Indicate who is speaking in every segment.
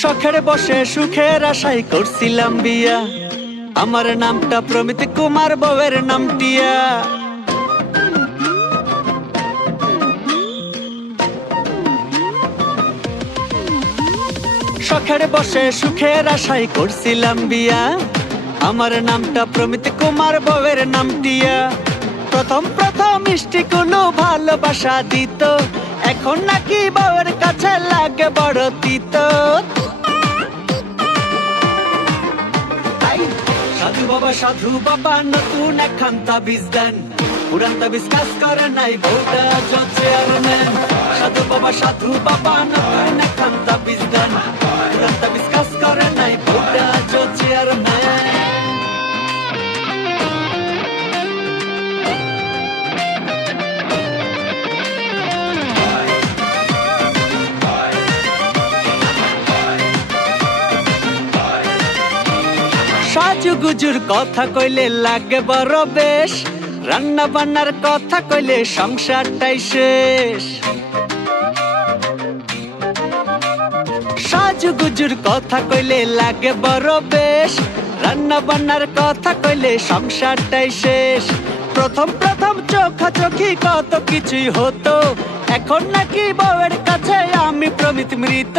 Speaker 1: শখের বসে, সুখের আশাই করছিলাম বিয়া। আমার নামটা প্রমিত কুমার বউয়ের নামটিয়া শখের বসে, সুখের আশাই করছিলাম বিয়া। আমার নামটা প্রমিত কুমার বউয়ের নামটিয়া প্রথম প্রথম মিষ্টি কোনো ভালোবাসা দিত। এখন নাকি বউয়ের কাছে লাগে বড় তিত। সাধু, বাবা নতুন একখান তাবিজ দেন। পুরান তাবিজ কাজ করে নাই জছে আর নেন। সাধু, বাবা সাধু, বাবা নতুন একখান তাবিজ দেন। পুরান তাবিজ সাজুগুজুর কথা কইলে লাগে বড় বেশ। রান্না বান্নার কথা কইলে সংসারটাই শেষ। সাজুগুজুর কথা কইলে লাগে বড় বেশ। রান্না বান্নার কথা কইলে সংসারটাই শেষ। প্রথম প্রথম চোখা চোখি কত কিছুই হতো। এখন নাকি বউয়ের কাছে আমি প্রমিত মৃত।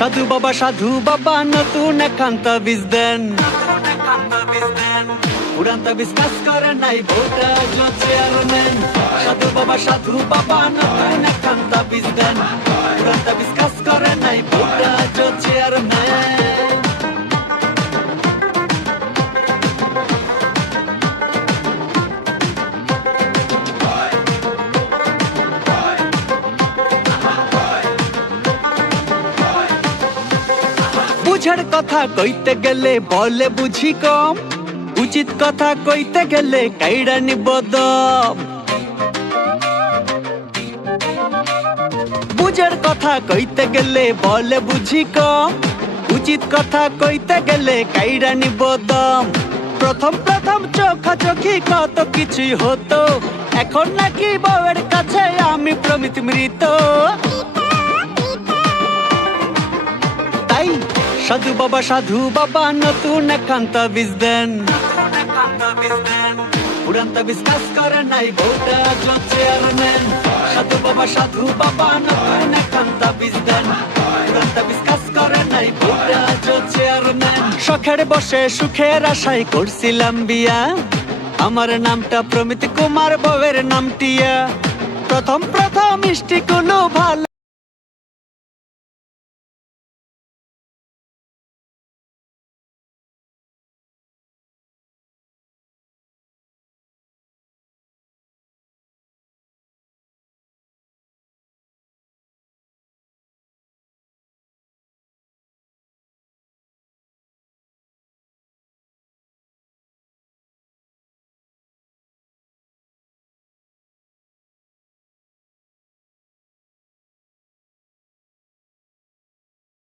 Speaker 1: সাধু বাবা সাধু বাবা, নতুন একান্ত বীজ দেন উড়ান্ত বিশ্বাস করে নাই, ভোটা জোচে আর নেন সাধু বাবা সাধু বাবা, নতুন একান্ত বিজ দেন উড়ান্ত বিশ্বাস করে নাই, ভোটা জোচে আর নেন বুঝার কথা কইতে গেলে বলে বুঝি কম। উচিত কথা কইতে গেলে কাইড়া নিবদম বুঝার কথা কইতে গেলে বলে বুঝি কম। উচিত কথা কইতে গেলে কাইড়া নিবদম প্রথম প্রথম চোখা চোখি কত কিছুই হতো। এখন নাকি বউয়ের কাছে আমি প্রমিত। সাধু বাবা সাধু বাবা, নতুন একান্ত বীজ দেন উড়ান্ত বিশ্বাস করে নাই, বউটা আর নেন সাধু বাবা সাধু বাবা, নতুন একান্ত বীজ দেন উড়ান্ত বিশ্বাস করে নাই, বউটা আর নেন শখের বসে, সুখের আশাই করছিলাম বিয়া। আমার নামটা প্রমিত কুমার বউয়ের নামটিয়া প্রথম প্রথম মিষ্টি কোনো ভালো